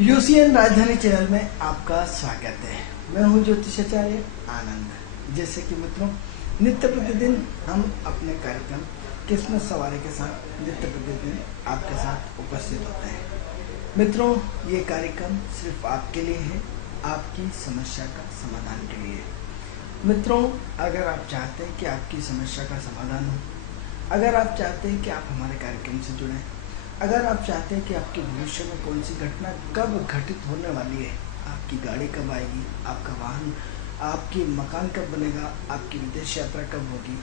UCN राजधानी channel में आपका स्वागत है। मैं हूं ज्योतिषाचार्य आनंद। जैसे कि मित्रों, नित्य प्रतिदिन हम अपने कार्यक्रम किस्मत सवारी के साथ नित्य प्रतिदिन आपके साथ उपस्थित होते हैं। मित्रों, ये कार्यक्रम सिर्फ आपके लिए है, आपकी समस्या का समाधान के लिए। मित्रों, अगर आप चाहते हैं कि आपकी समस्या का समाधान हो, अगर आप चाहते हैं कि आप हमारे कार्यक्रम से जुड़ें, अगर आप चाहते हैं कि आपके भविष्य में कौन सी घटना कब घटित होने वाली है, आपकी गाड़ी कब आएगी, आपका वाहन, आपकी मकान कब बनेगा, आपकी विदेश यात्रा कब होगी,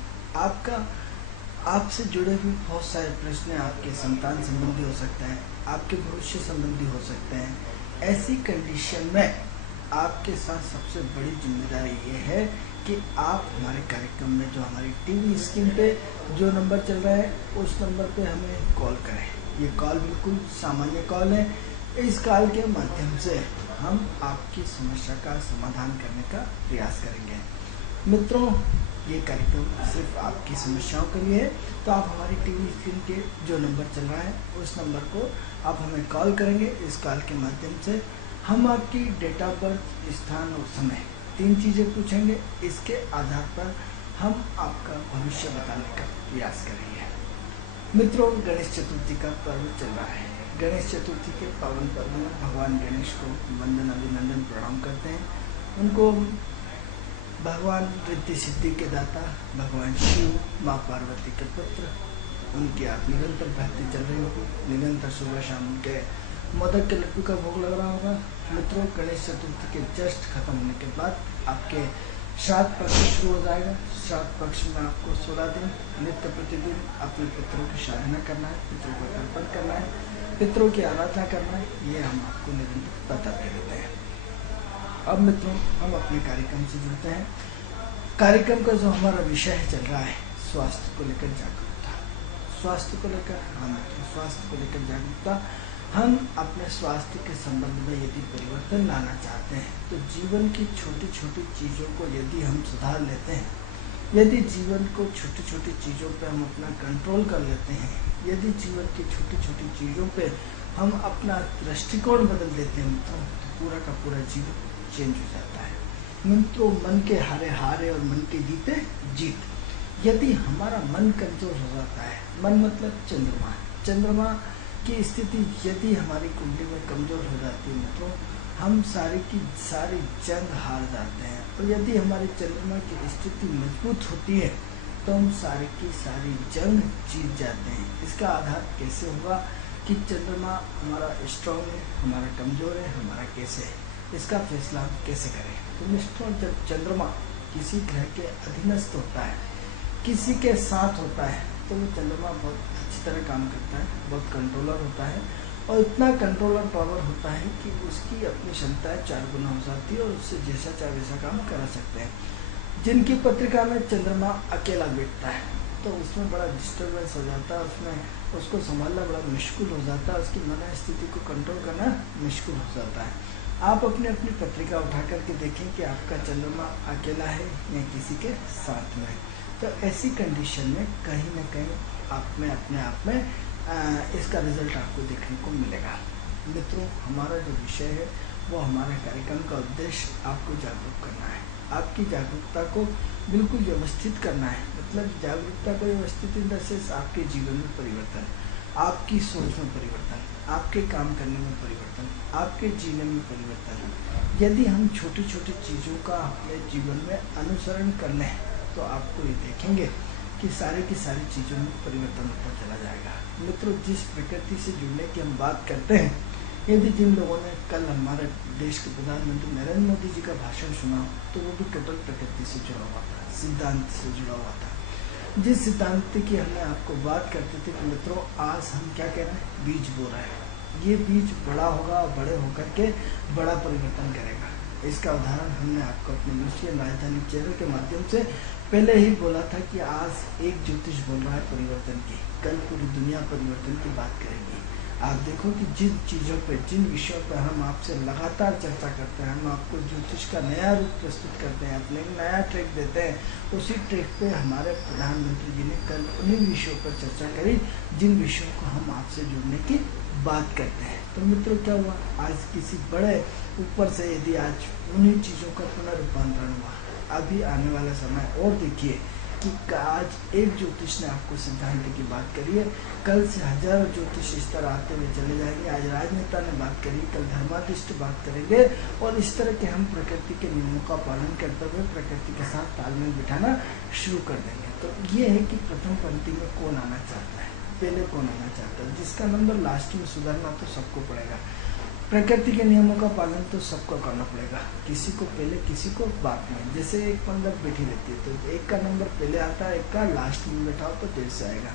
आपसे जुड़े हुए बहुत सारे प्रश्न आपके संतान संबंधी हो सकते हैं, आपके भविष्य संबंधी हो सकते हैं। ऐसी कंडीशन में आपके साथ सबसे बड़ी जिम्मेदारी ये है कि आप हमारे कार्यक्रम में जो हमारी टीवी स्क्रीन पे जो नंबर चल रहा है उस नंबर पे हमें कॉल करें। ये कॉल बिल्कुल सामान्य कॉल है। इस कॉल के माध्यम से हम आपकी समस्या का समाधान करने का प्रयास करेंगे। मित्रों, ये कार्यक्रम सिर्फ आपकी समस्याओं के लिए है, तो आप हमारी टीवी स्क्रीन के जो नंबर चल रहा है उस नंबर को आप हमें कॉल करेंगे। इस कॉल के माध्यम से हम आपकी डेट ऑफ बर्थ, स्थान और समय, 3 चीज़ें पूछेंगे। इसके आधार पर हम आपका भविष्य बताने का प्रयास करेंगे। मित्रों, गणेश चतुर्थी का पर्व चल रहा है। गणेश चतुर्थी के पावन पर्व में भगवान गणेश को वंदन अभिनंदन प्रणाम करते हैं। उनको भगवान रिद्धि सिद्धि के दाता भगवान शिव, माँ पार्वती के पुत्र, उनकी आप निरंतर भक्ति चल रही होगी। निरंतर सुबह शाम उनके मोदक के लड्डू का भोग लग रहा होगा। मित्रों, गणेश चतुर्थी के जस्ट खत्म होने के बाद आपके श्राद्ध पक्ष शुरू हो जाएगा। श्राद्ध पक्ष में आपको 16 दिन नित्य प्रतिदिन अपने पितरों की साधना करना है, पितरों को तर्पण करना है, पितरों की आराधना करना है। ये हम आपको निरंतर बताते रहते हैं। अब मित्रों, हम अपने कार्यक्रम से जुड़ते हैं। कार्यक्रम का जो हमारा विषय चल रहा है, स्वास्थ्य को लेकर जागरूकता। स्वास्थ्य को लेकर, हाँ मित्रों, स्वास्थ्य को लेकर जागरूकता। हम अपने स्वास्थ्य के संबंध में यदि परिवर्तन लाना चाहते हैं तो जीवन की छोटी छोटी चीज़ों को यदि हम सुधार लेते हैं, यदि जीवन को छोटी छोटी चीज़ों पे हम अपना कंट्रोल कर लेते हैं, यदि जीवन की छोटी छोटी चीज़ों पे हम अपना दृष्टिकोण बदल देते हैं मित्रों, तो पूरा का पूरा जीवन चेंज हो जाता है। मित्रों, मन के हारे हारे और मन के जीते जीत। यदि हमारा मन कमजोर हो जाता है, मन मतलब चंद्रमा, चंद्रमा की स्थिति यदि हमारी कुंडली में कमजोर हो जाती है मित्रों, हम सारी की सारी जंग हार जाते हैं। और यदि हमारी चंद्रमा की स्थिति मजबूत होती है तो हम सारी की सारी जंग जीत जाते हैं। इसका आधार कैसे होगा कि चंद्रमा हमारा स्ट्रॉन्ग है, हमारा कमजोर है, हमारा कैसे है, इसका फैसला कैसे करें। तो मित्रों, जब चंद्रमा किसी ग्रह के अधीनस्थ होता है, किसी के साथ होता है, तो वो चंद्रमा बहुत अच्छी तरह काम करता है, बहुत कंट्रोलर होता है और इतना कंट्रोलर पावर होता है कि उसकी अपनी क्षमताएं 4 गुना हो जाती है और उससे जैसा चाहे वैसा काम करा सकते हैं। जिनकी पत्रिका में चंद्रमा अकेला बैठता है तो उसमें बड़ा डिस्टर्बेंस हो जाता है, उसमें उसको संभालना बड़ा मुश्किल हो जाता है, उसकी मन स्थिति को कंट्रोल करना मुश्किल हो जाता है। आप अपनी अपनी पत्रिका उठा करके देखें कि आपका चंद्रमा अकेला है या किसी के साथ में। तो ऐसी कंडीशन में कहीं ना कहीं आप में अपने आप में इसका रिजल्ट आपको देखने को मिलेगा। मित्रों, हमारा जो विषय है वो हमारे कार्यक्रम का उद्देश्य आपको जागरूक करना है, आपकी जागरूकता को बिल्कुल व्यवस्थित करना है। मतलब जागरूकता को व्यवस्थित इन द सेंस आपके जीवन में परिवर्तन, आपकी सोच में परिवर्तन, आपके काम करने में परिवर्तन, आपके जीवन में परिवर्तन। यदि हम छोटी छोटी चीज़ों का अपने जीवन में अनुसरण कर लें तो आपको ये देखेंगे कि सारी की सारी चीज़ों में परिवर्तन होता चला जाएगा। मित्रों, जिस प्रकृति से जुड़ने की हम बात करते हैं, यदि जिन लोगों ने कल हमारे देश के प्रधानमंत्री नरेंद्र मोदी जी का भाषण सुना तो वो भी केवल प्रकृति से जुड़ा हुआ था, सिद्धांत से जुड़ा हुआ था। जिस सिद्धांत की हमने आपको बात करते थे कि मित्रों, आज हम क्या कह रहे हैं, बीज बो रहे हैं, ये बीज बड़ा होगा और बड़े होकर के बड़ा परिवर्तन करेगा। इसका उदाहरण हमने आपको अपने यूसीएन राजधानी चैनल के माध्यम से पहले ही बोला था कि आज एक ज्योतिष बोल रहा है परिवर्तन की, कल पूरी दुनिया परिवर्तन की बात करेगी। आप देखो कि जिन चीज़ों पे, जिन विषयों पर हम आपसे लगातार चर्चा करते हैं, हम आपको ज्योतिष का नया रूप प्रस्तुत करते हैं, अपने नया ट्रैक देते हैं, उसी ट्रैक पे हमारे प्रधानमंत्री जी ने कल उन्हीं विषयों पर चर्चा करी जिन विषयों को हम आपसे जुड़ने की बात करते हैं। तो मित्रों क्या हुआ, आज किसी बड़े ऊपर से यदि आज उन्हीं चीज़ों का पुनर्रूपांतरण हुआ, अभी आने वाला समय और देखिए कि आज एक ज्योतिष ने आपको सिद्धांत की बात करी है, कल से हजारों ज्योतिष इस तरह आते हुए चले जाएंगे। आज राजनेता ने बात करी, कल धर्माधिष्ठ बात करेंगे, और इस तरह के हम प्रकृति के नियमों का पालन करते हुए प्रकृति के साथ तालमेल बिठाना शुरू कर देंगे। तो ये है कि प्रथम पंक्ति में कौन आना चाहता है, पहले कौन आना चाहता है। जिसका नंबर लास्ट में सुधरना तो सबको पड़ेगा, प्रकृति के नियमों का पालन तो सबको करना पड़ेगा, किसी को पहले किसी को बाद में। जैसे एक पंगत बैठी रहती है तो एक का नंबर पहले आता है, एक का लास्ट में बैठाओ तो देर से आएगा।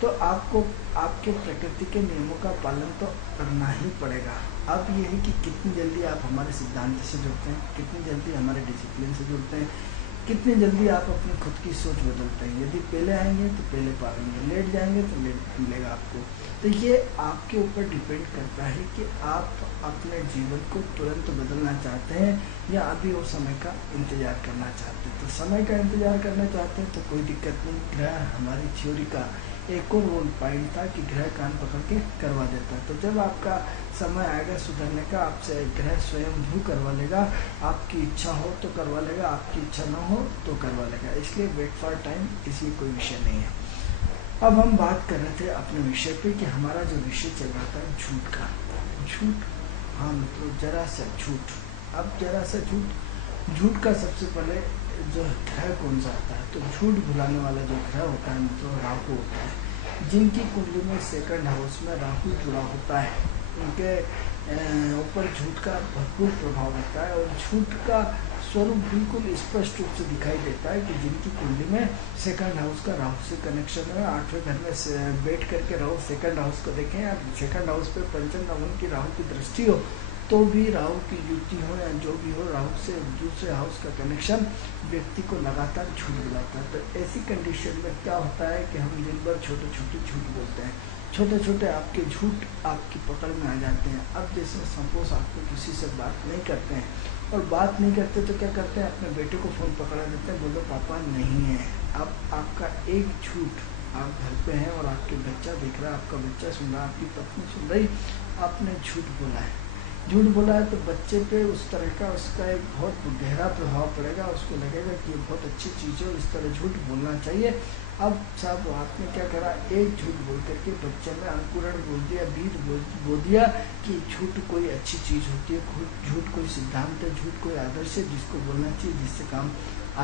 तो आपको आपके प्रकृति के नियमों का पालन तो करना ही पड़ेगा। अब ये है कि कितनी जल्दी आप हमारे सिद्धांत से जुड़ते हैं, कितनी जल्दी हमारे डिसिप्लिन से जुड़ते हैं, कितनी जल्दी आप अपनी खुद की सोच बदलते हैं। यदि पहले आएंगे तो पहले पाएंगे, लेट जाएंगे तो लेट मिलेगा आपको। तो ये आपके ऊपर डिपेंड करता है कि आप अपने जीवन को तुरंत बदलना चाहते हैं या अभी वो समय का इंतज़ार करना चाहते हैं। तो समय का इंतज़ार करना चाहते हैं तो कोई दिक्कत नहीं। ग्रह हमारी थ्योरी का एक और रोल पॉइंट था कि ग्रह कान पकड़ के करवा देता है। तो जब आपका समय आएगा सुधरने का, आपसे ग्रह स्वयं भी करवा लेगा। आपकी इच्छा हो तो करवा लेगा, आपकी इच्छा ना हो तो करवा लेगा। इसलिए वेट फॉर टाइम इसलिए कोई विषय नहीं है। अब हम बात कर रहे थे अपने विषय पे कि हमारा जो विषय चल रहा था झूठ का। झूठ, हाँ मतलब जरा सा झूठ। अब जरा सा झूठ का सबसे पहले जो ग्रह कौन सा आता है, तो झूठ भुलाने वाला जो ग्रह होता है मतलब राहु होता है। जिनकी कुंडली में सेकंड हाउस में राहु जुड़ा होता है उनके ऊपर झूठ का भरपूर प्रभाव होता है, और झूठ का स्वरूप बिल्कुल स्पष्ट रूप से दिखाई देता है कि जिनकी कुंडली में सेकंड हाउस का राहु से कनेक्शन है। 8वें घर में बैठ करके राहु सेकंड हाउस को देखें, या सेकंड हाउस पे पंचम राहु की राहु की दृष्टि हो तो भी राहु की युति हो या जो भी हो, राहु से दूसरे हाउस का कनेक्शन व्यक्ति को लगातार झूठ बुलाता है। तो ऐसी कंडीशन में क्या होता है कि हम दिन भर छोटे छोटे झूठ बोलते हैं, छोटे छोटे आपके झूठ आपकी पकड़ में आ जाते हैं। अब जैसे सपोज आपको किसी से बात नहीं करते हैं, और बात नहीं करते तो क्या करते हैं, अपने बेटे को फ़ोन पकड़ा देते हैं, बोलो पापा नहीं है। अब आपका एक झूठ, आप घर पे हैं और आपके बच्चा देख रहा है, आपका बच्चा सुन रहा है, आपकी पत्नी सुन रही, आपने झूठ बोला है। झूठ बोला है तो बच्चे पे उस तरह का उसका एक बहुत गहरा प्रभाव पड़ेगा। उसको लगेगा कि ये बहुत अच्छी चीज़ है, इस तरह झूठ बोलना चाहिए। अब साहब आपने क्या करा, एक झूठ बोल करके बच्चे में अंकुरण बोल दिया, बीज बोल दिया कि झूठ कोई अच्छी चीज़ होती है, झूठ कोई सिद्धांत है, झूठ कोई आदर्श है जिसको बोलना चाहिए, जिससे काम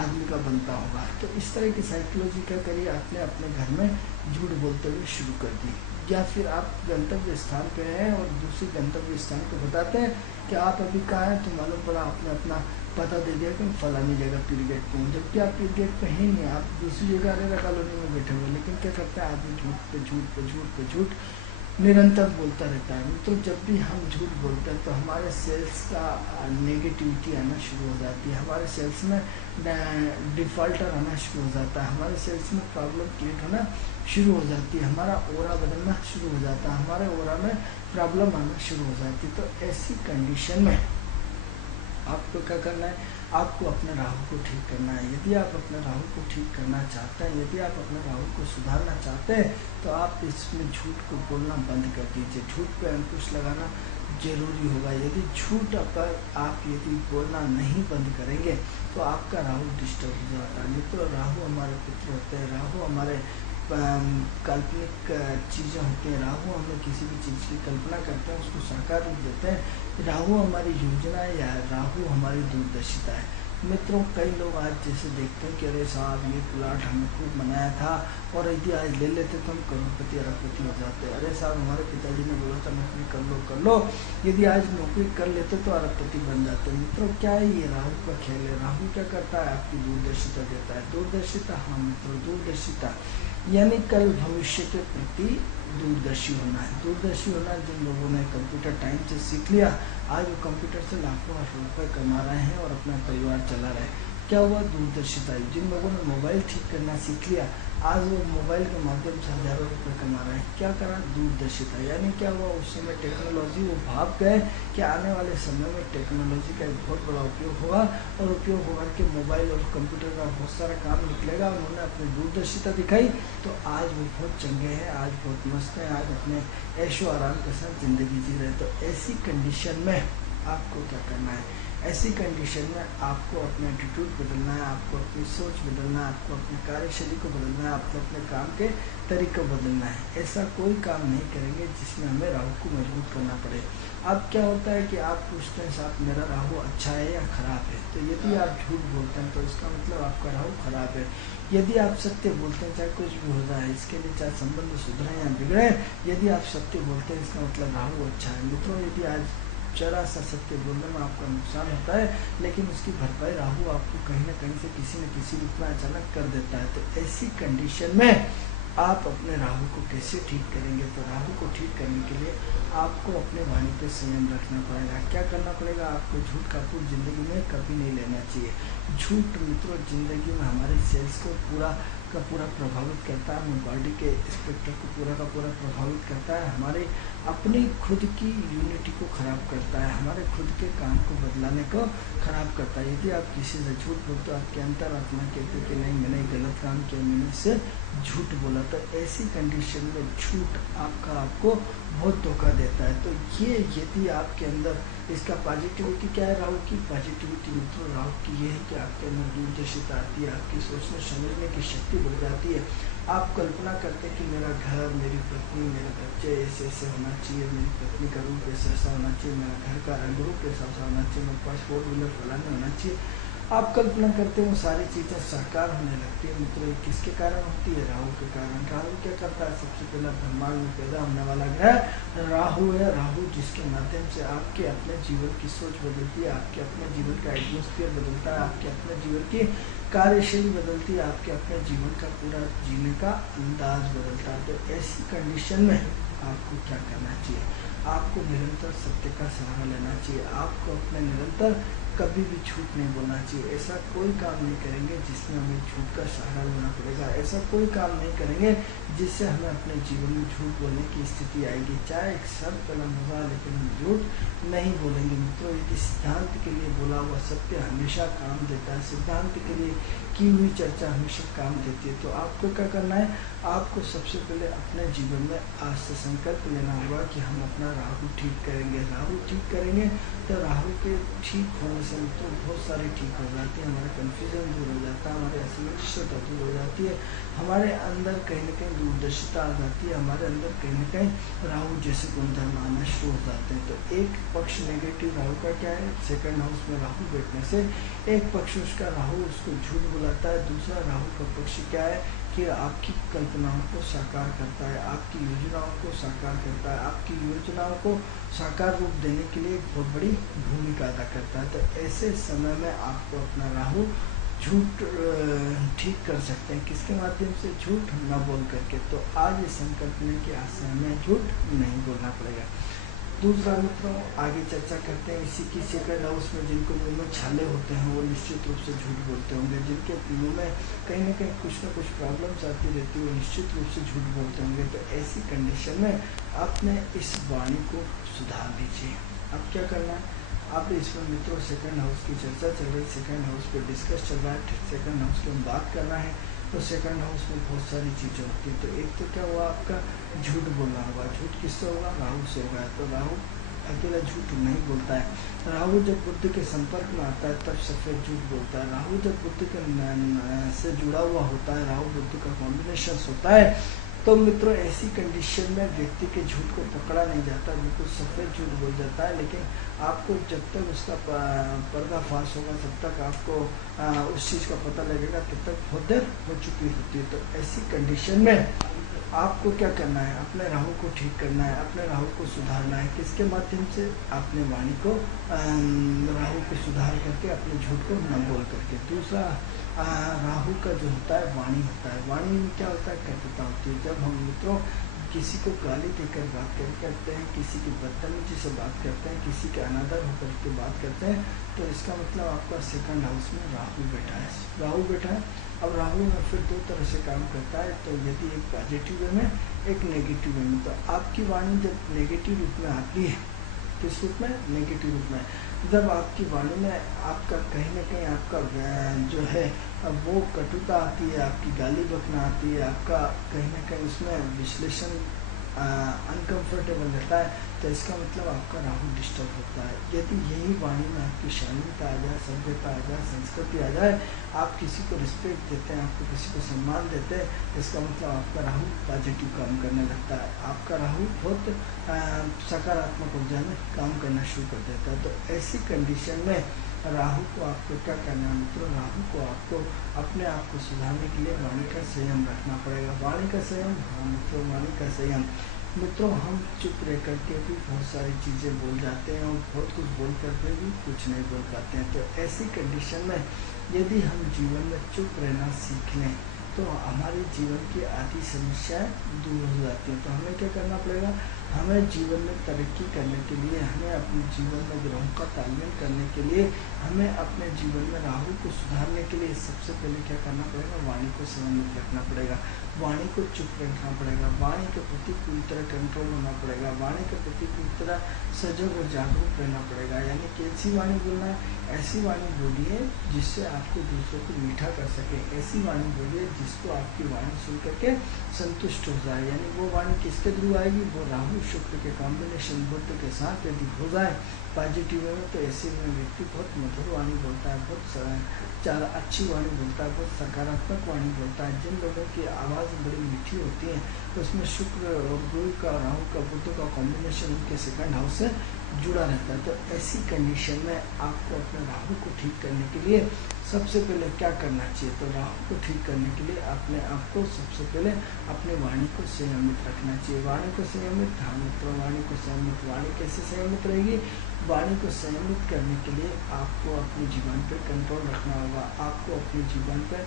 आदमी का बनता होगा। तो इस तरह की साइकोलॉजी क्या करिए, आपने अपने घर में झूठ बोलते हुए शुरू कर दी। या फिर आप गंतव्य स्थान पे हैं और दूसरे गंतव्य स्थान को बताते हैं कि आप अभी कहाँ हैं, तो मालूम पड़ा आपने अपना पता दे दिया कि फलानी जगह पीरगेट पे हूँ, जबकि आप पीरगेट पे हैं नहीं, आप दूसरी जगह रेरा कॉलोनी में बैठे हुए। लेकिन क्या करता है आदमी, झूठ पे झूठ पे झूठ पे झूठ निरंतर बोलता रहता है। तो जब भी हम झूठ बोलते हैं तो हमारे सेल्स का नेगेटिविटी आना शुरू हो जाती है, हमारे सेल्स में डिफ़ॉल्टर आना शुरू हो जाता है, हमारे सेल्स में प्रॉब्लम क्रिएट होना शुरू हो जाती है, हमारा ओरा बदलना शुरू हो जाता है, हमारे ओरा में प्रॉब्लम आना शुरू हो जाती है। तो ऐसी कंडीशन में आपको क्या करना है, आपको अपने राहु को ठीक करना है। यदि आप अपने राहु को ठीक करना चाहते हैं, यदि आप अपने राहु को सुधारना चाहते हैं, तो आप इसमें झूठ को बोलना बंद कर दीजिए। झूठ पे अंकुश लगाना जरूरी होगा। यदि झूठ पर आप यदि बोलना नहीं बंद करेंगे तो आपका राहु डिस्टर्ब हो जाता है। नहीं तो राहु हमारे पुत्र होते हैं, राहु हमारे काल्पनिक चीज़ें होती हैं, राहु हमें किसी भी चीज़ की कल्पना करते हैं, उसको साकार रूप देते हैं। राहु हमारी योजना है या राहु हमारी दूरदर्शिता है। मित्रों, कई लोग आज जैसे देखते हैं कि अरे साहब ये प्लाट हमने खूब बनाया था और यदि आज ले लेते तो हम करोड़पति अरबपति हो जाते। अरे साहब हमारे पिताजी ने बोला था नौकरी कर लो, यदि आज नौकरी कर लेते तो अरबपति बन जाते। मित्रों, क्या है ये राहु का खेल है। राहु क्या करता है, आपकी दूरदर्शिता देता है। दूरदर्शिता, हाँ मित्रों, दूरदर्शिता यानी कल भविष्य के प्रति दूरदर्शी होना है। दूरदर्शी होना जिन लोगों ने कंप्यूटर टाइम से सीख लिया, आज वो कंप्यूटर से लाखों रुपए कमा रहे हैं और अपना परिवार चला रहे हैं। क्या हुआ, दूरदर्शिता आई। जिन लोगों ने मोबाइल ठीक करना सीख लिया, आज वो मोबाइल के माध्यम से हजारों रुपये कमा रहे हैं। क्या करा, दूरदर्शिता। यानी क्या हुआ, उस समय टेक्नोलॉजी, वो भाप गए कि आने वाले समय में टेक्नोलॉजी का एक बहुत बड़ा उपयोग होगा और उपयोग होकर के मोबाइल और कंप्यूटर का बहुत सारा काम निकलेगा। उन्होंने अपनी दूरदर्शिता दिखाई तो आज वो बहुत चंगे हैं, आज बहुत मस्त हैं, आज अपने ऐशो आराम के साथ ज़िंदगी जी रहे। तो ऐसी कंडीशन में आपको क्या करना है, ऐसी कंडीशन में आपको अपना एटीट्यूड बदलना है, आपको अपनी सोच बदलना है, आपको अपनी कार्यशैली को बदलना है, आपको अपने काम के तरीके बदलना है। ऐसा कोई काम नहीं करेंगे जिसमें हमें राहु को मजबूत करना पड़े। अब क्या होता है कि आप पूछते हैं साहब मेरा राहु अच्छा है या खराब है, तो यदि आप झूठ बोलते हैं तो इसका मतलब आपका राहु खराब है। यदि आप सत्य बोलते हैं, चाहे कुछ भी हो रहा है इसके लिए, चाहे संबंध सुधरे या बिगड़े, यदि आप सत्य बोलते हैं इसका मतलब राहु अच्छा है। मित्रों, यदि आज जरा सा सत्य बोलने में आपका नुकसान होता है, लेकिन उसकी भरपाई राहु आपको कहीं ना कहीं से किसी न किसी रूप में अचानक कर देता है। तो ऐसी कंडीशन में आप अपने राहु को कैसे ठीक करेंगे, तो राहु को ठीक करने के लिए आपको अपने वाणी पे संयम रखना पड़ेगा। क्या करना पड़ेगा, आपको झूठ का पूर्ण जिंदगी में कभी नहीं लेना चाहिए। झूठ मित्रों जिंदगी में हमारे सेल्स को पूरा का पूरा प्रभावित करता है, हमारी बॉडी के स्पेक्टर को पूरा का पूरा प्रभावित करता है, हमारे अपनी खुद की यूनिटी को ख़राब करता है, हमारे खुद के काम को बदलाने को ख़राब करता है। यदि आप किसी से झूठ बोलते हो, आपके अंतरात्मा कहते कि नहीं मैंने गलत काम किया, मैंने इससे झूठ बोला, तो ऐसी कंडीशन में झूठ आपको बहुत धोखा देता है। तो ये यदि आपके अंदर इसका पॉजिटिविटी क्या है, राहु की पॉजिटिविटी मित्रों राहु की ये है कि आपके अंदर दूरदर्शिता आती है, आपकी सोचने समझने की शक्ति बढ़ जाती है। आप कल्पना करते हैं कि मेरा घर, मेरी पत्नी, मेरे बच्चे ऐसे ऐसे होना चाहिए, मेरी पत्नी का रूप ऐसा ऐसा होना चाहिए, मेरा घर का रंग रूप ऐसा ऐसा होना चाहिए, मेरे पास 4 व्हीलर फलाने होना चाहिए। आप कल्पना करते हैं वो सारी चीज़ें साकार होने लगती है। मित्रों ये किसके कारण होती है, राहु के कारण। राहु क्या करता है, सबसे पहला ब्रह्मांड में पैदा होने वाला ग्रह राहु है। राहु जिसके माध्यम से आपके अपने जीवन की सोच बदलती है, आपके अपने जीवन का एटमोस्फियर बदलता है, आपके अपने जीवन की कार्यशैली बदलती है, आपके अपने जीवन का पूरा जीने का अंदाज बदलता है। तो ऐसी कंडीशन में आपको क्या करना चाहिए, आपको निरंतर सत्य का सहारा लेना चाहिए, आपको अपने निरंतर कभी भी झूठ नहीं बोलना चाहिए। ऐसा कोई काम नहीं करेंगे जिसमें हमें झूठ का सहारा लेना पड़ेगा, ऐसा कोई काम नहीं करेंगे जिससे हमें अपने जीवन में झूठ बोलने की स्थिति आएगी। चाहे एक सब कलम होगा लेकिन हम झूठ नहीं बोलेंगे। मित्रों यदि सिद्धांत के लिए बोला हुआ सत्य हमेशा काम देता है, सिद्धांत के लिए की हुई चर्चा हमेशा काम देती है। तो आपको क्या करना है, आपको सबसे पहले अपने जीवन में आज से संकल्प लेना होगा कि हम अपना राहु ठीक करेंगे। राहु ठीक करेंगे तो राहु के ठीक होने से तो बहुत सारी ठीक हो जाती है, हमारा कन्फ्यूजन दूर हो जाता है, हमारी असमंजसता दूर हो जाती है, हमारे अंदर कहीं ना कहीं दूरदर्शिता आ जाती है, हमारे अंदर कहीं ना कहीं राहु जैसे गुणधर्म आना शुरू हो जाते हैं। तो एक पक्ष नेगेटिव राहु का क्या है, सेकंड हाउस में राहु बैठने से एक पक्ष उसका राहु उसको झूठ बुलाता है, दूसरा राहु का पक्ष क्या है कि आपकी कल्पनाओं को साकार करता है, आपकी योजनाओं को साकार करता है, आपकी योजनाओं को साकार रूप देने के लिए एक बहुत बड़ी भूमिका अदा करता है। तो ऐसे समय में आपको अपना राहु झूठ ठीक कर सकते हैं, किसके माध्यम से, झूठ न बोल करके। तो आज ये संकल्प लें कि आज से हमें झूठ नहीं बोलना पड़ेगा। दूसरा मित्रों आगे चर्चा करते हैं इसी की सेकंड हाउस में जिनको मुंह में छाले होते हैं वो निश्चित रूप से झूठ बोलते होंगे, जिनके मुंह में कहीं ना कहीं कुछ ना कुछ प्रॉब्लम्स आती रहती है वो निश्चित रूप से झूठ बोलते होंगे। तो ऐसी कंडीशन में आपने इस वाणी को सुधार लीजिए। अब क्या करना है, आप इसमें मित्रों सेकंड हाउस की चर्चा चल रही है, सेकंड हाउस पे डिस्कस चल रहा है, सेकंड हाउस की हम बात करना है। तो सेकंड हाउस में बहुत सारी चीज़ें होती है। तो एक तो क्या हुआ आपका झूठ बोलना होगा, झूठ किससे होगा, राहु से होगा। तो राहु अकेला झूठ नहीं बोलता है, राहु जब बुद्ध के संपर्क में आता है तब सफ़ेद झूठ बोलता है। राहु जब बुद्ध के से जुड़ा हुआ होता है, राहु बुद्ध का कॉम्बिनेशन होता है, तो मित्रों ऐसी कंडीशन में व्यक्ति के झूठ को पकड़ा नहीं जाता, बिल्कुल सफ़ेद झूठ बोल जाता है। लेकिन आपको जब तक उसका पर्दाफाश होगा, जब तक आपको उस चीज़ का पता लगेगा, तब तक बहुत देर हो चुकी होती है। तो ऐसी कंडीशन में आपको क्या करना है, अपने राहु को ठीक करना है, अपने राहु को सुधारना है। किसके माध्यम से, अपने वाणी को राहु को सुधार करके, अपने झूठ को न बोल करके। दूसरा राहु का जो होता है वाणी होता है, वाणी में क्या होता है, कटुता होती है। जब हम मित्रों किसी को गाली देकर बात करते हैं, किसी की बदतमीजी से बात करते हैं, किसी के अनादर होकर के बात करते हैं, तो इसका मतलब आपका सेकंड हाउस में राहु बैठा है। राहु बैठा है, अब राहु में फिर दो तरह से काम करता है। तो यदि एक पॉजिटिव वे में, एक नेगेटिव वे में, तो आपकी वाणी जब नेगेटिव रूप में आती है, किस रूप में? नेगेटिव रूप में। जब आपकी वाणी में आपका कहीं ना कहीं आपका जो है वो कटुता आती है, आपकी गाली बकना आती है, आपका कहीं ना कहीं उसमें विश्लेषण अनकंफर्टेबल रहता है, तो इसका मतलब आपका राहु डिस्टर्ब होता है। यदि यही वाणी में आपकी शालीनता आ जाए, सभ्यता आ जाए, संस्कृति आ जाए, आप किसी को रिस्पेक्ट देते हैं, आपको किसी को सम्मान देते हैं, इसका मतलब आपका राहु पॉजिटिव काम करने लगता है, आपका राहु बहुत सकारात्मक ऊर्जा में काम करना शुरू कर देता है। तो ऐसी कंडीशन में राहु को आपको क्या करना है मित्रों? राहु को आपको अपने आप को सुधारने के लिए वाणी का संयम रखना पड़ेगा। वाणी का संयम, हाँ मित्रों, वाणी का संयम। मित्रों, हम चुप रह करके भी बहुत सारी चीज़ें बोल जाते हैं और बहुत कुछ बोल करके भी कुछ नहीं बोल पाते हैं। तो ऐसी कंडीशन में यदि हम जीवन में चुप रहना सीख लें, तो हमारे जीवन की आधी समस्याएं दूर हो जाती हैं। तो हमें क्या करना पड़ेगा? हमें जीवन में तरक्की करने के लिए, हमें अपने जीवन में ग्रहों का तालमेल करने के लिए, हमें अपने जीवन में राहु को सुधारने के लिए सबसे पहले क्या करना पड़ेगा? वाणी को संयमित रखना पड़ेगा, वाणी को चुप रखना पड़ेगा, वाणी के प्रति पूरी तरह कंट्रोल होना पड़ेगा, वाणी के प्रति पूरी तरह सजग और जागरूक रहना पड़ेगा। यानी कैसी वाणी बोलना है? ऐसी वाणी बोलिए जिससे आपको दूसरों को मीठा कर सके, ऐसी वाणी बोलिए जिसको आपकी वाणी सुन करके संतुष्ट हो जाए। यानी वो वाणी किसके थ्रू आएगी? वो राहु शुक्र के कॉम्बिनेशन बुद्ध के साथ यदि हो जाए पॉजिटिव में, तो ऐसे में व्यक्ति बहुत मधुर वाणी बोलता है, बहुत अच्छी वाणी बोलता है, बहुत सकारात्मक वाणी बोलता है। जिन लोगों की आवाज़ बड़ी मीठी होती है, तो उसमें शुक्र और गुरु का, राहु का, बुद्ध का कॉम्बिनेशन उनके सेकंड हाउस से जुड़ा रहता है। तो ऐसी कंडीशन में आपको अपने राहु को ठीक करने के लिए सबसे पहले क्या करना चाहिए? तो राहु को ठीक करने के लिए अपने आप को सबसे पहले अपने वाणी को संयमित रखना चाहिए। वाणी को संयमित, हाँ मित्रों, वाणी को संयमित। वाणी कैसे संयमित रहेगी? वाणी को संयमित करने के लिए आपको अपने जीवन पर कंट्रोल रखना होगा, आपको अपने जीवन पर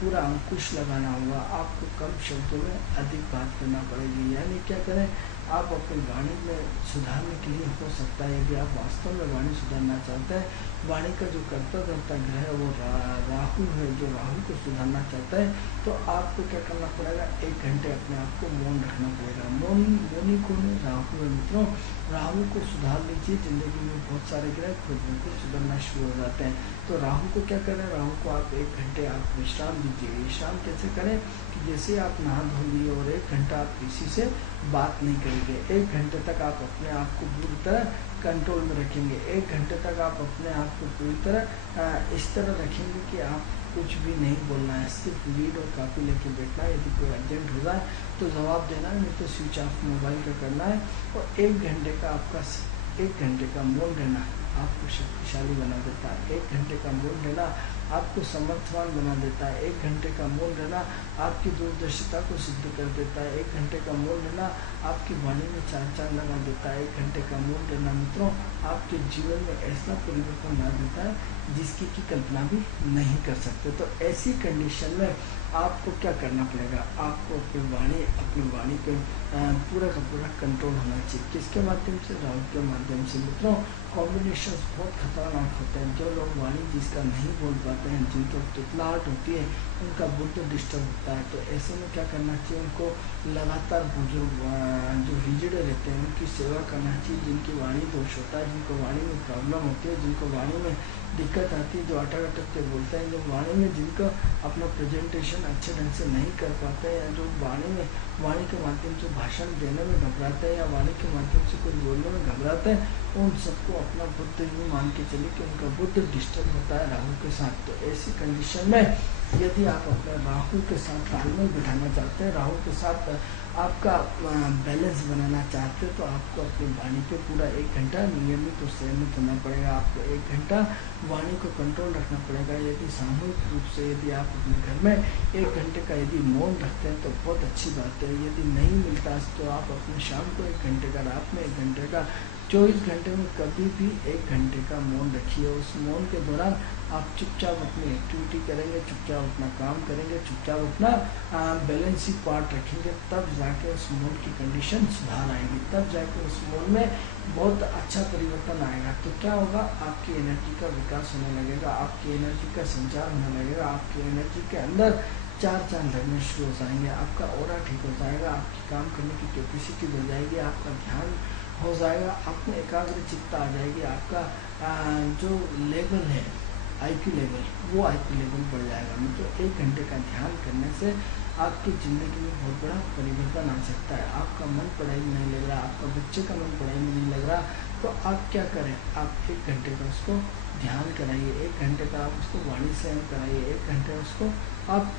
पूरा अंकुश लगाना होगा, आपको कम शब्दों में अधिक बात करना पड़ेगी। यानी क्या करें? आप अपनी वाणी में सुधारने के लिए, हो सकता है यदि आप वास्तव में वाणी सुधारना चाहते हैं, वाणी का जो कर्ता धर्ता ग्रह है वो राहु है, जो राहु को सुधारना चाहता है, तो आपको क्या करना पड़ेगा? 1 घंटे अपने आप को मौन रखना पड़ेगा। मौनी को राहु है मित्रों, राहु को सुधार लीजिए। जिंदगी में बहुत सारे ग्रह खुद में खुद सुधरना शुरू हो जाते हैं। तो राहु को क्या करें? राहु को आप 1 घंटे आप विश्राम दीजिए। विश्राम कैसे करें? कि जैसे आप नहा धो लिए और 1 घंटा आप किसी से बात नहीं करेंगे, 1 घंटे तक आप अपने आप को पूरी तरह कंट्रोल में रखेंगे, 1 घंटे तक आप अपने आप को पूरी तरह इस तरह रखेंगे कि आप कुछ भी नहीं बोलना है, सिर्फ लीड और कापी लेके बैठना है। यदि कोई अर्जेंट हो जाए तो जवाब देना है, नहीं तो स्विच ऑफ मोबाइल का करना है। और 1 घंटे का आपका 1 घंटे का मौन रहना आपको शक्तिशाली बना देता है। 1 घंटे का मौन रहना आपको समर्थवान बना देता है। 1 घंटे का मौन रहना आपकी दूरदर्शिता को सिद्ध कर देता है। 1 घंटे का मौन रहना आपकी वाणी में चार चांद लगा देता है। 1 घंटे का मौन रहना मित्रों आपके जीवन में ऐसा परिवर्तन ला देता है जिसकी की कल्पना भी नहीं कर सकते। तो ऐसी कंडीशन में आपको क्या करना पड़ेगा? आपको अपनी वाणी पे पूरा का पूरा कंट्रोल होना चाहिए। किसके माध्यम से? राहु के माध्यम से। मित्रों, कॉम्बिनेशन बहुत खतरनाक होते हैं। जो लोग वाणी जिसका नहीं बोल पाते हैं, जिनको तुतलाहट होती है, उनका बुद्ध डिस्टर्ब होता है। तो ऐसे में क्या करना चाहिए? उनको लगातार जो हिजड़े रहते हैं उनकी सेवा करना चाहिए। जिनकी वाणी दोष होता है, जिनको वाणी में प्रॉब्लम होती है, जिनको वाणी में दिक्कत आती है, जो अटक अटक के बोलते हैं, जो वाणी में जिनका अपना प्रेजेंटेशन अच्छे ढंग से नहीं कर पाते हैं, या जो वाणी के माध्यम से भाषण देने में घबराते हैं या वाणी के माध्यम से कुछ बोलने में घबराते हैं, उन सबको अपना बुद्ध यूँ मान के चलिए कि उनका बुद्ध डिस्टर्ब होता है राहु के साथ। तो ऐसी कंडीशन में यदि आप अपने राहु के साथ तालमेल बिठाना चाहते हैं, राहु के साथ आपका बैलेंस बनाना चाहते हैं, तो आपको अपनी वाणी पे पूरा 1 घंटा नियमित और संयमित होना पड़ेगा। आपको 1 घंटा वाणी को कंट्रोल रखना पड़ेगा। यदि सामूहिक रूप से यदि आप अपने घर में 1 घंटे का यदि मौन रखते हैं तो बहुत अच्छी बात है। यदि नहीं मिलता तो आप अपने शाम को 1 घंटे का, रात में 1 घंटे का, 24 घंटे में कभी भी 1 घंटे का मौन रखिए। उस मौन के दौरान आप चुपचाप अपनी एक्टिविटी करेंगे, चुपचाप अपना काम करेंगे, चुपचाप अपना बैलेंसिंग पार्ट रखेंगे, तब जाके उस मूड की कंडीशन सुधार आएगी, तब जाके उस मूड में बहुत अच्छा परिवर्तन आएगा। तो क्या होगा, आपकी एनर्जी का विकास होने लगेगा, आपकी एनर्जी का संचार होने लगेगा, आपकी एनर्जी के अंदर चार चांद लगने शुरू हो जाएंगे, आपका ऑरा ठीक हो जाएगा, आपकी काम करने की कैपेसिटी बढ़ जाएगी, आपका ध्यान हो जाएगा, आप में एकाग्र चित्त आ जाएगी, आपका जो लेवल है आईक्यू लेवल, वो आईक्यू लेवल बढ़ जाएगा। मतलब 1 घंटे का ध्यान करने से आपकी ज़िंदगी में बहुत बड़ा परिवर्तन आ सकता है। आपका मन पढ़ाई में नहीं लग रहा, आपका बच्चे का मन पढ़ाई में नहीं लग रहा, तो आप क्या करें, आप 1 घंटे का उसको ध्यान कराइए, 1 घंटे का आप उसको वाणी संयम कराइए, 1 घंटे उसको आप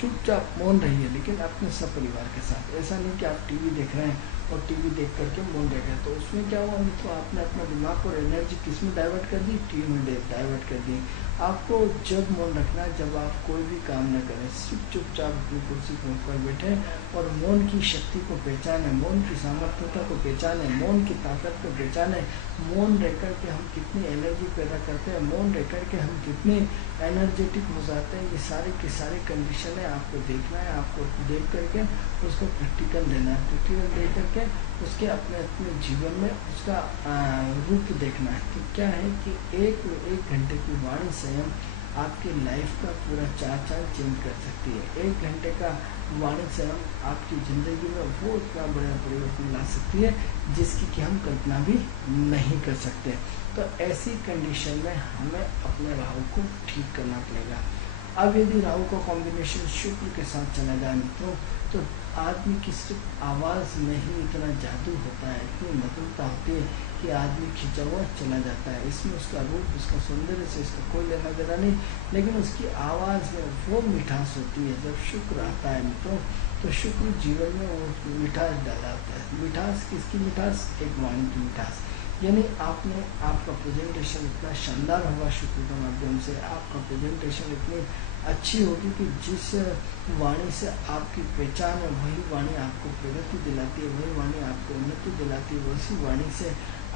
चुपचाप मौन रहिए, लेकिन अपने सब परिवार के साथ। ऐसा नहीं कि आप टीवी देख रहे हैं और टीवी देख करके मौन रह गया, तो उसमें क्या हुआ, तो आपने अपना दिमाग और एनर्जी किस में डाइवर्ट कर दी, टीवी में डाइवर्ट कर दी। आपको जब मौन रखना है, जब आप कोई भी काम न करें, सिर्फ चुपचाप अपनी कुर्सी पर बैठे और मौन की शक्ति को पहचाने, मौन की सामर्थ्यता को पहचाने, मौन की ताकत को पहचाने, मौन रह कर के हम कितनी एनर्जी पैदा करते हैं, मौन रह कर के हम कितने एनर्जेटिक हो जाते हैं। ये सारी की सारी कंडीशन है, आपको देखना है, आपको देख करके उसको प्रैक्टिकल लेना है, प्रैक्टिकल दे करके उसके अपने अपने जीवन में उसका रूप देखना है। तो क्या है कि एक घंटे की वाणी संयम आपकी लाइफ का पूरा चाल चेंज कर सकती है। 1 घंटे का वाणी संयम आपकी ज़िंदगी में वो इतना बड़ा परिवर्तन ला सकती है जिसकी कि हम कल्पना भी नहीं कर सकते। तो ऐसी कंडीशन में हमें अपने राहु को ठीक करना पड़ेगा। अब यदि राहु का कॉम्बिनेशन शुक्र के साथ चला जाए मित्रों, तो आदमी की सिर्फ आवाज़ में ही इतना जादू होता है, इतनी मधुरता होती है कि आदमी खिंचा हुआ चला जाता है। इसमें उसका रूप, उसका सौंदर्य से इसका कोई लेना देना नहीं, लेकिन उसकी आवाज़ में वो मिठास होती है। जब शुक्र आता है मित्रों, तो शुक्र जीवन में वो मिठास डालता है। मिठास किसकी मिठास, एक वाणी की मिठास। यानी आपका प्रेजेंटेशन इतना शानदार होगा शुक्र के माध्यम से, आपका प्रेजेंटेशन इतनी अच्छी होगी कि जिस वाणी से आपकी पहचान है, वही वाणी आपको प्रगति दिलाती है, वही वाणी आपको उन्नति दिलाती है, वैसी वाणी से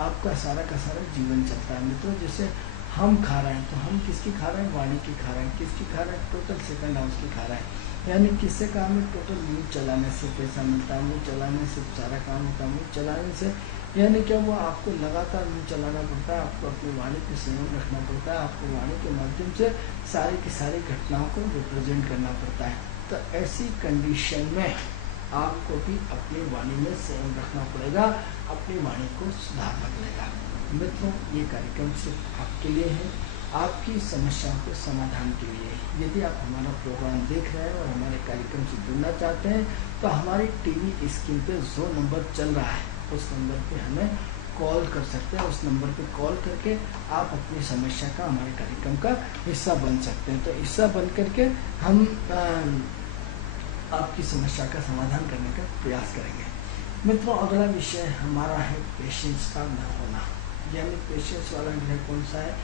आपका सारा का सारा जीवन चलता है। मित्रों, जैसे हम खा रहे हैं, तो हम किसकी खा रहे हैं, वाणी की खा रहे हैं। किसकी खा रहे हैं, टोटल सेकंड हाउस की खा रहे हैं। यानी किससे काम है, टोटल न्यूज चलाने से पैसा मिलता है, न्यूज चलाने से सारा काम होता है, न्यूज चलाने से यानी क्या वो आपको लगातार न्यूज चलाना पड़ता है, आपको अपनी वाणी को संयम रखना पड़ता है, आपको वाणी के माध्यम से सारी की सारी घटनाओं को रिप्रेजेंट करना पड़ता है। तो ऐसी कंडीशन में आपको भी अपनी वाणी में संयम रखना पड़ेगा, अपनी वाणी को सुधारना पड़ेगा। मित्रों, ये कार्यक्रम सिर्फ आपके लिए है, आपकी समस्याओं के समाधान के लिए। यदि आप हमारा प्रोग्राम देख रहे हैं और हमारे कार्यक्रम से जुड़ना चाहते हैं, तो हमारी टीवी स्क्रीन पे जो नंबर चल रहा है, उस नंबर पे हमें कॉल कर सकते हैं। उस नंबर पे कॉल करके आप अपनी समस्या का, हमारे कार्यक्रम का हिस्सा बन सकते हैं। तो हिस्सा बन करके हम आपकी समस्या का समाधान करने का प्रयास करेंगे। मित्रों, अगला विषय हमारा है पेशेंस का न होना। यानी पेशेंस वाला ग्रह कौन सा है,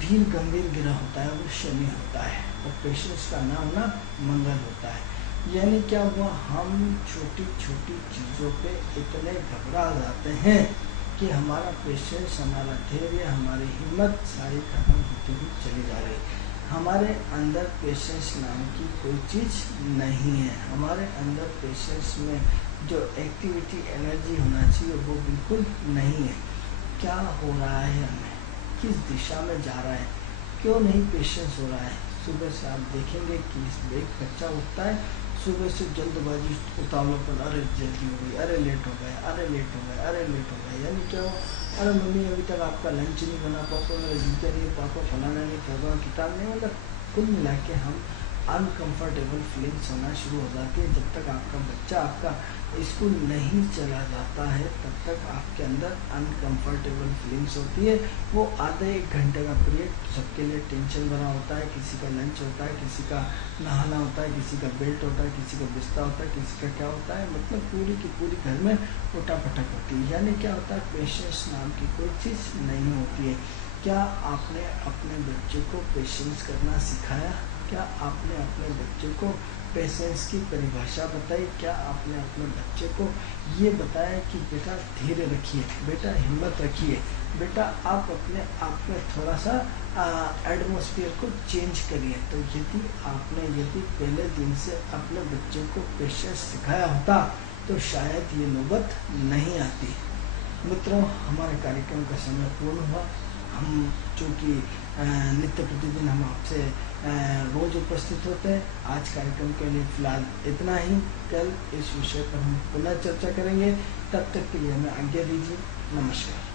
धीर गंभीर ग्रह होता है, वो शनि होता है, और पेशेंस का न होना मंगल होता है। यानी क्या हुआ, हम छोटी छोटी चीज़ों पे इतने घबरा जाते हैं कि हमारा पेशेंस, हमारा धैर्य, हमारी हिम्मत सारी खत्म होती हुई चली जा रही। हमारे अंदर पेशेंस नाम की कोई चीज़ नहीं है। हमारे अंदर पेशेंस में जो एक्टिविटी, एनर्जी होना चाहिए, वो बिल्कुल नहीं है। क्या हो रहा है, हमें किस दिशा में जा रहा है, क्यों नहीं पेशेंस हो रहा है। सुबह से आप देखेंगे कि एक बच्चा उठता है, सुबह से जल्दबाजी, उतावलापन, अरे जल्दी हो गई, अरे लेट हो गया, अरे लेट हो गया, अरे लेट हो गया। यानी क्या हो, अरे मम्मी अभी तक आपका लंच नहीं बना, पापा मेरे जूते नहीं, पापा फलाना नहीं, पापा किताब नहीं। मतलब कुल मिला के हम अनकंफर्टेबल फीलिंग्स होना शुरू हो जाती है। जब तक आपका बच्चा आपका स्कूल नहीं चला जाता है, तब तक आपके अंदर अनकंफर्टेबल फीलिंग्स होती है। वो आधे 1 घंटे का पीरियड सबके लिए टेंशन भरा होता है। किसी का लंच होता है, किसी का नहाना होता है, किसी का बेल्ट होता है, किसी का बिस्तर होता है, किसी का क्या होता है। मतलब पूरी की पूरी घर में उठापटक होती है। यानी क्या होता है, पेशेंस नाम की कोई चीज़ नहीं होती है। क्या आपने अपने बच्चे को पेशेंस करना सिखाया? क्या आपने अपने बच्चे को पेशेंस की परिभाषा बताई, क्या आपने अपने बच्चे को ये बताया कि बेटा धैर्य रखिए, बेटा हिम्मत रखिए, बेटा आप अपने आप में थोड़ा सा एटमॉस्फेयर को चेंज करिए। तो यदि पहले दिन से अपने बच्चे को पेशेंस सिखाया होता तो शायद ये नौबत नहीं आती। मित्रों, हमारे कार्यक्रम का समय पूर्ण हुआ। हम चूँकि नित्य प्रतिदिन हम आपसे रोज उपस्थित होते हैं, आज कार्यक्रम के लिए फिलहाल इतना ही। कल इस विषय पर हम पुनः चर्चा करेंगे। तब तक के लिए हमें आज्ञा दीजिए। नमस्कार।